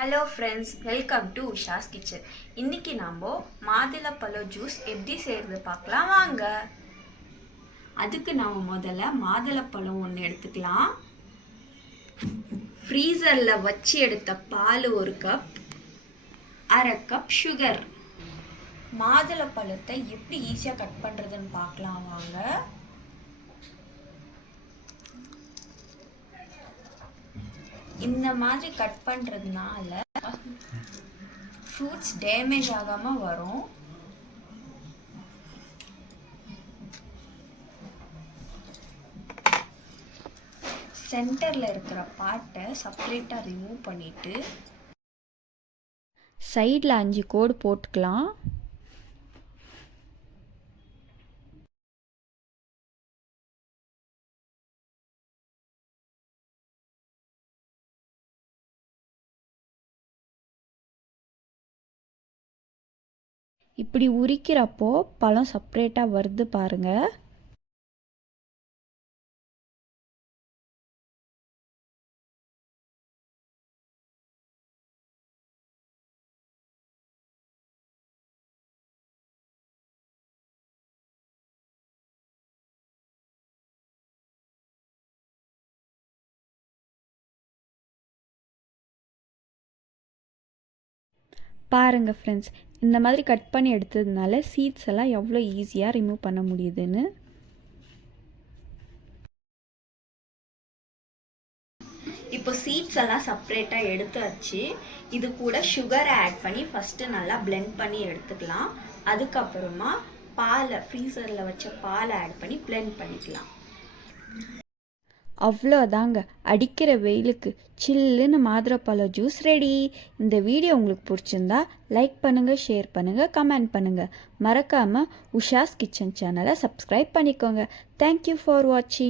Hello friends, welcome to Usha's kitchen. இன்றைக்கி நம்ம மாதுளப்பழம் juice எப்படி செய்கிறது பார்க்கலாம் வாங்க. அதுக்கு நாம் முதல்ல மாதுளப்பழம் ஒன்று எடுத்துக்கலாம். ஃப்ரீசரில் வச்சு எடுத்த பால் 1 கப், 1/2 கப் சுகர். மாதுளப்பழத்தை எப்படி ஈஸியாக கட் பண்ணுறதுன்னு பார்க்கலாம் வாங்க. இந்த மாதிரி கட் பண்ணுறதுனால ஃப்ரூட்ஸ் டேமேஜ் ஆகாமல் வரும். சென்டரில் இருக்கிற பார்ட்டை செப்பரேட்டாக ரிமூவ் பண்ணிவிட்டு சைடில் 5 கோடு போட்டுக்கலாம். இப்படி உரிக்கிறப்போ பழம் செப்பரேட்டாக வருது பாருங்கள். பாருங்கள் ஃப்ரெண்ட்ஸ், இந்த மாதிரி கட் பண்ணி எடுத்ததுனால சீட்ஸ் எல்லாம் எவ்வளோ ஈஸியாக ரிமூவ் பண்ண முடியுதுன்னு. இப்போ சீட்ஸ் எல்லாம் செப்பரேட்டாக எடுத்தாச்சு. இது கூட சுகரை ஆட் பண்ணி ஃபஸ்ட்டு நல்லா பிளெண்ட் பண்ணி எடுத்துக்கலாம். அதுக்கப்புறமா ஃப்ரீசரில் வச்ச பாலை ஆட் பண்ணி பிளெண்ட் பண்ணிக்கலாம். அவ்வளோதாங்க, அடிக்கிற வெயிலுக்கு சில்லுன்னு மாதுளப்பழம் ஜூஸ் ரெடி. இந்த வீடியோ உங்களுக்கு பிடிச்சிருந்தா லைக் பண்ணுங்கள், ஷேர் பண்ணுங்கள், கமெண்ட் பண்ணுங்கள். மறக்காமல் உஷாஸ் கிச்சன் சேனலை சப்ஸ்கிரைப் பண்ணிக்கோங்க. தேங்க்யூ ஃபார் வாட்சிங்.